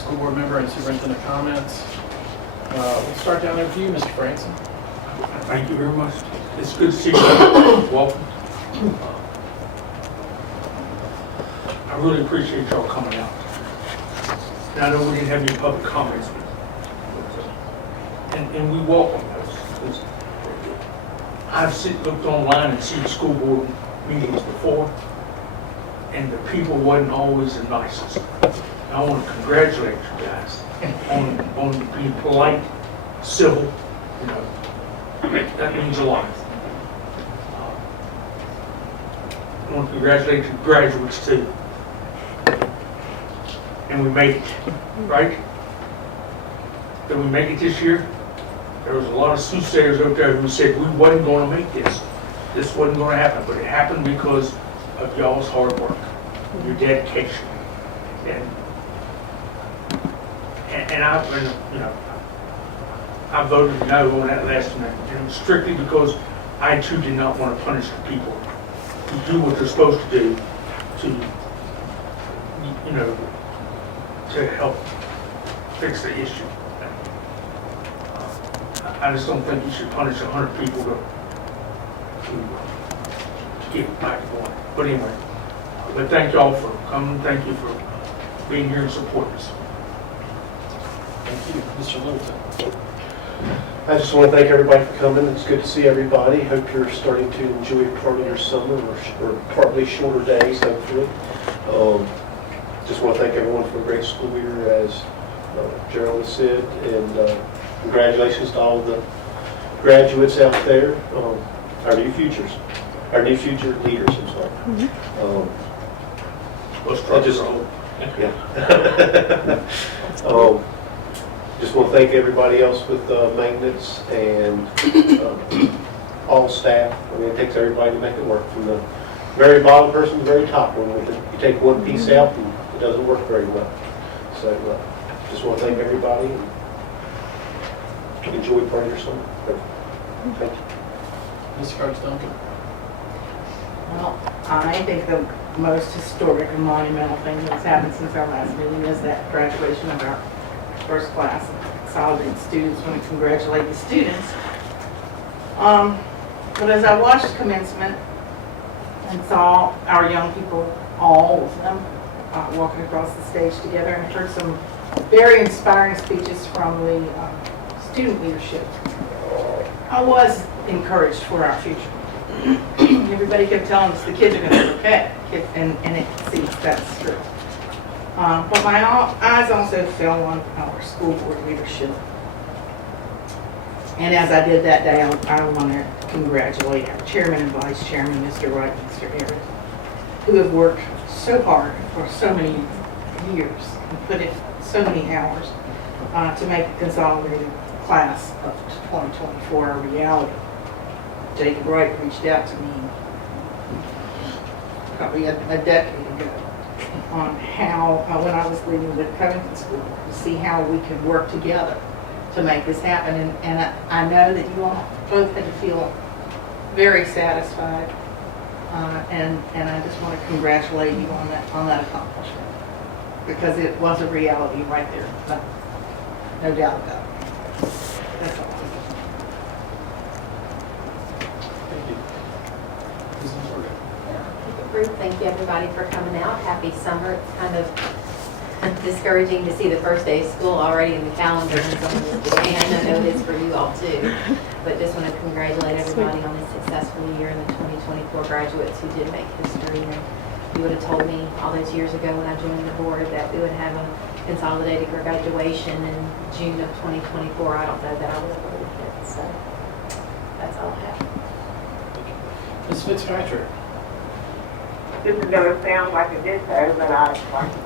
School Board member and superintendent comments. We'll start down there with you, Mr. Franson. Thank you very much. It's good to see you. Welcome. I really appreciate y'all coming out. And I know we didn't have any public comments, and we welcome those. I've looked online and seen school board meetings before, and the people wasn't always the nicest. And I want to congratulate you guys on being polite, civil, you know. That means a lot. I want to congratulate you graduates too. And we made it, right? Did we make it this year? There was a lot of soothsayers out there who said we wasn't going to make this. This wasn't going to happen, but it happened because of y'all's hard work, your dedication, and I voted no on that last night, and strictly because I too did not want to punish the people who do what they're supposed to do to help fix the issue. I just don't think you should punish 100 people to get back going. But anyway, but thank y'all for coming. Thank you for being here and supporting us. Thank you, Mr. Littleton. I just want to thank everybody for coming. It's good to see everybody. Hope you're starting to enjoy part of your summer or partly shorter days, hopefully. Just want to thank everyone for a great school year, as Gerald has said, and congratulations to all the graduates out there, our new future leaders, I'm sorry. Just want to thank everybody else with maintenance and all staff. I mean, it takes everybody to make it work, from the very bottom person to the very top one. You take one piece out and it doesn't work very well. So just want to thank everybody and enjoy part of your summer. Thank you. Ms. Carter-Duncan. Well, I think the most historic and monumental thing that's happened since our last meeting is that graduation of our first class of consolidated students. I want to congratulate the students. But as I watched commencement and saw our young people, all of them, walking across the stage together, and heard some very inspiring speeches from the student leadership, I was encouraged for our future. Everybody kept telling us the kids are going to be okay, and it seems that's true. But my eyes also fell on our school board leadership. And as I did that day, I want to congratulate our chairman and vice chairman, Mr. Wright and Mr. Harris, who have worked so hard for so many years and put in so many hours to make the consolidated class of 2024 a reality. Jacob Wright reached out to me probably a decade ago on how, when I was leaving the Covington School, to see how we could work together to make this happen. And I know that you all both had to feel very satisfied, and I just want to congratulate you on that accomplishment, because it was a reality right there, no doubt about it. That's all. Thank you everybody for coming out. Happy summer. It's kind of discouraging to see the first day of school already in the calendar and some of this began. I know it is for you all too. But just want to congratulate everybody on this successful year and the 2024 graduates who did make history. And you would have told me all those years ago when I joined the board that we would have a consolidated graduation in June of 2024. I don't know that I would have believed it. So that's all I have. Ms. Fitzpatrick. This is going to sound like a diss, but I'd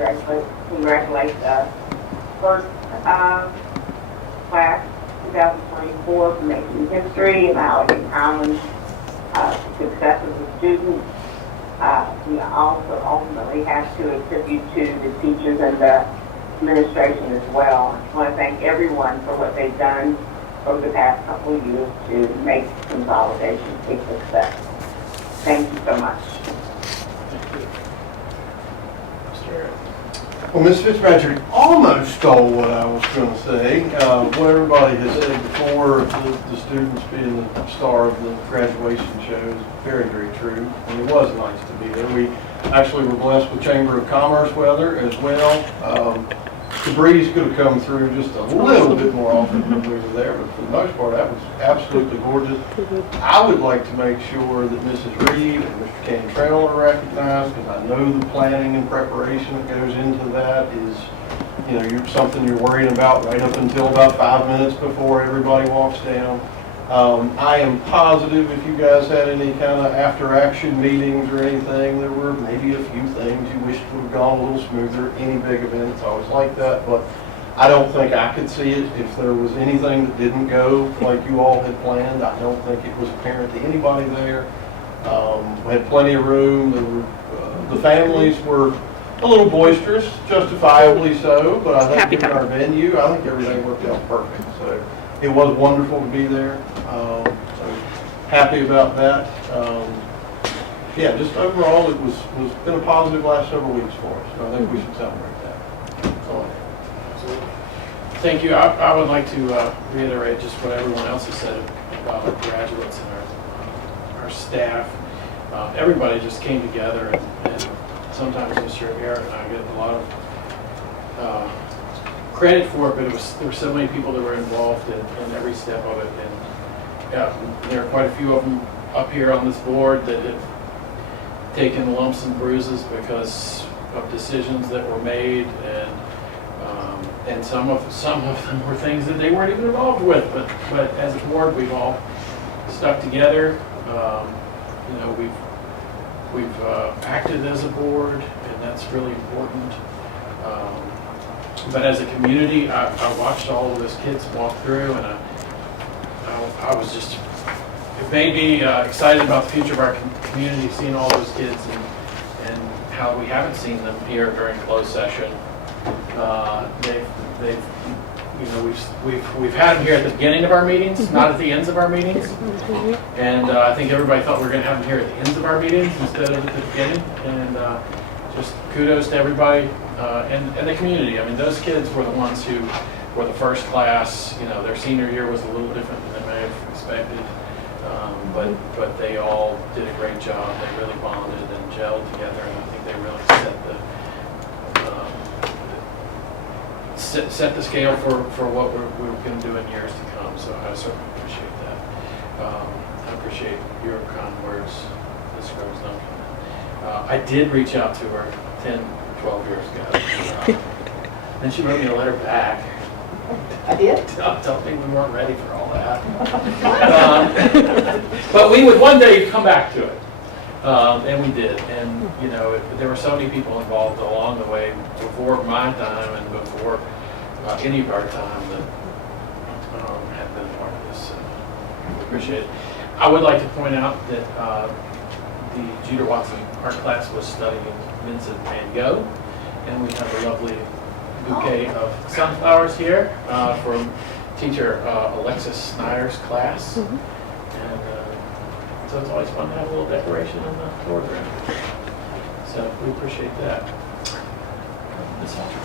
like to congratulate the first class 2024 for making history in Alleghany Highlands, success as a student. We also ultimately have to attribute to the teachers and the administration as well. I want to thank everyone for what they've done over the past couple of years to make consolidation a success. Thank you so much. Well, Ms. Fitzpatrick almost stole what I was going to say. What everybody has said before, the students being the star of the graduation show is very, very true. And it was nice to be there. We actually were blessed with Chamber of Commerce weather as well. The breeze could have come through just a little bit more often when we were there, but for the most part, that was absolutely gorgeous. I would like to make sure that Mrs. Reed and Mr. Cantrell are recognized, because I know the planning and preparation that goes into that is, you know, something you're worrying about right up until about 5 minutes before everybody walks down. I am positive if you guys had any kind of after-action meetings or anything, there were maybe a few things you wished would have gone a little smoother. Any big event, it's always like that, but I don't think I could see it. If there was anything that didn't go like you all had planned, I don't think it was apparent to anybody there. We had plenty of room. There were, the families were a little boisterous, justifiably so, but I think given our venue, I think everything worked out perfect. So it was wonderful to be there. So happy about that. Yeah, just overall, it was been a positive last several weeks for us. So I think we should celebrate that. That's all I have. Absolutely. Thank you. I would like to reiterate just what everyone else has said about our graduates and our staff. Everybody just came together, and sometimes Mr. Eric and I get a lot of credit for it, but there were so many people that were involved in every step of it. And there are quite a few of them up here on this board that have taken lumps and bruises because of decisions that were made, and some of them were things that they weren't even involved with. But as a board, we've all stuck together. You know, we've acted as a board, and that's really important. But as a community, I watched all of those kids walk through, and I was just, it made me excited about the future of our community, seeing all those kids and how we haven't seen them here during closed session. They've you know, we've had them here at the beginning of our meetings, not at the ends of our meetings. And I think everybody thought we were going to have them here at the ends of our meetings instead of at the beginning. And just kudos to everybody and the community. I mean, those kids were the ones who were the first class. You know, their senior year was a little different than they may have expected. But they all did a great job. They really bonded and gelled together, and I think they really set the scale for what we're going to do in years to come. So I certainly appreciate that. I appreciate your kind words, Ms. Rose Duncan. I did reach out to her 10, 12 years ago. Then she wrote me a letter back. I did? Telling me we weren't ready for all that. But we would one day come back to it. And we did. And, you know, there were so many people involved along the way before my time and before any of our time that have been a part of this. We appreciate it. I would like to point out that the Jeter Watson art class was studying Vincent Van Gogh, and we have a lovely bouquet of sunflowers here from teacher Alexis Snyder's class. And so it's always fun to have a little decoration in the foreground. So we appreciate that. Ms. Halter.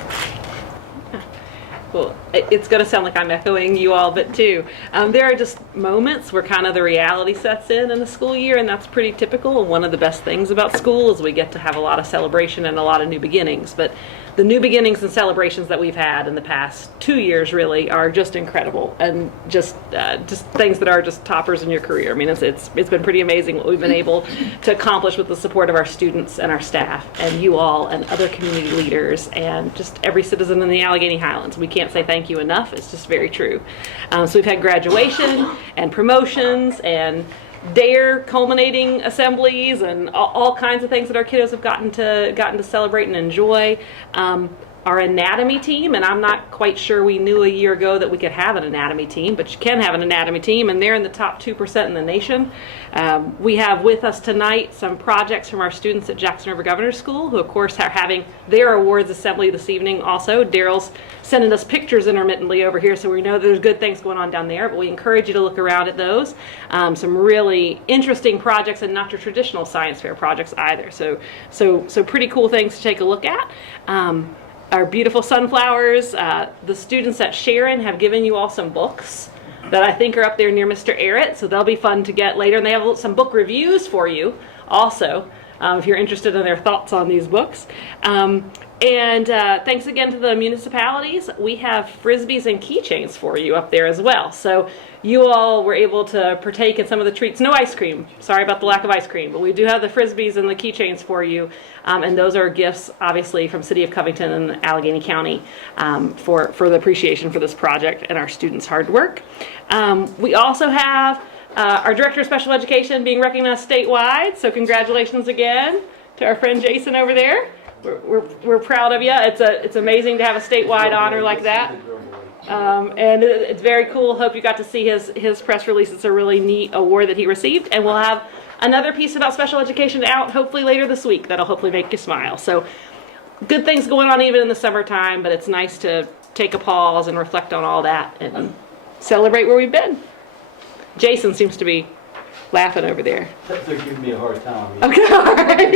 Well, it's going to sound like I'm echoing you all, but too. There are just moments where kind of the reality sets in the school year, and that's pretty typical. And one of the best things about school is we get to have a lot of celebration and a lot of new beginnings. But the new beginnings and celebrations that we've had in the past 2 years really are just incredible, and just things that are just toppers in your career. I mean, it's been pretty amazing what we've been able to accomplish with the support of our students and our staff and you all and other community leaders and just every citizen in the Alleghany Highlands. We can't say thank you enough. It's just very true. So we've had graduation and promotions and DARE culminating assemblies and all kinds of things that our kiddos have gotten to celebrate and enjoy. Our anatomy team, and I'm not quite sure we knew a year ago that we could have an anatomy team, but you can have an anatomy team, and they're in the top 2% in the nation. We have with us tonight some projects from our students at Jackson River Governor's School, who of course are having their awards assembly this evening also. Daryl's sending us pictures intermittently over here, so we know there's good things going on down there, but we encourage you to look around at those. Some really interesting projects, and not your traditional science fair projects either. So pretty cool things to take a look at. our beautiful sunflowers. The students at Sharon have given you all some books that I think are up there near Mr. Arrett, so they'll be fun to get later. And they have some book reviews for you also, if you're interested in their thoughts on these books. And thanks again to the municipalities. We have Frisbees and keychains for you up there as well. So you all were able to partake in some of the treats. No ice cream. Sorry about the lack of ice cream. But we do have the Frisbees and the keychains for you. And those are gifts, obviously, from City of Covington and Alleghany County for the appreciation for this project and our students' hard work. We also have our Director of Special Education being recognized statewide. So congratulations again to our friend Jason over there. We're proud of you. It's amazing to have a statewide honor like that. And it's very cool. Hope you got to see his press release. It's a really neat award that he received. And we'll have another piece about special education out hopefully later this week that'll hopefully make you smile. So good things going on even in the summertime, but it's nice to take a pause and reflect on all that and celebrate where we've been. Jason seems to be laughing over there. They're giving me a hard time. Okay, all right.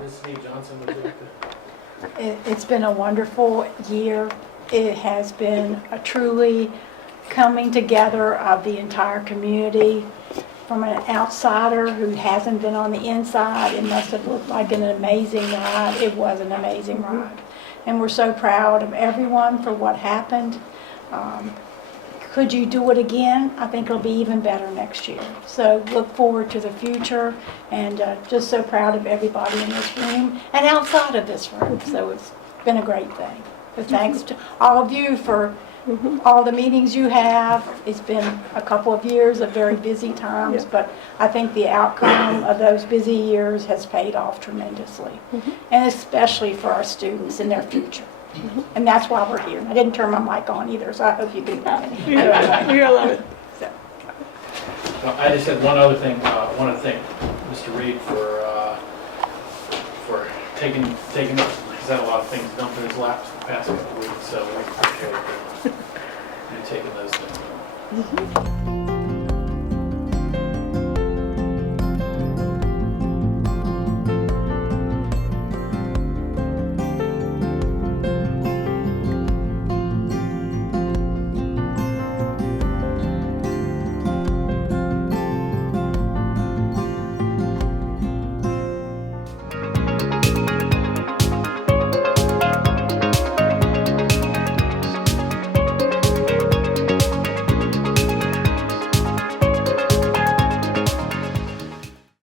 Ms. Steve Johnson would you like to? It's been a wonderful year. It has been a truly coming together of the entire community. From an outsider who hasn't been on the inside, it must have looked like an amazing ride. It was an amazing ride. And we're so proud of everyone for what happened. Could you do it again? I think it'll be even better next year. So look forward to the future, and just so proud of everybody in this room and outside of this room. So it's been a great thing. But thanks to all of you for all the meetings you have. It's been a couple of years of very busy times, but I think the outcome of those busy years has paid off tremendously, and especially for our students and their future. And that's why we're here. I didn't turn my mic on either, so I hope you can hear it. You're loving it. So. Well, I just had one other thing. I want to thank Mr. Reed for taking he's had a lot of things dumped in his laps the past couple of weeks, so we appreciate you taking those things.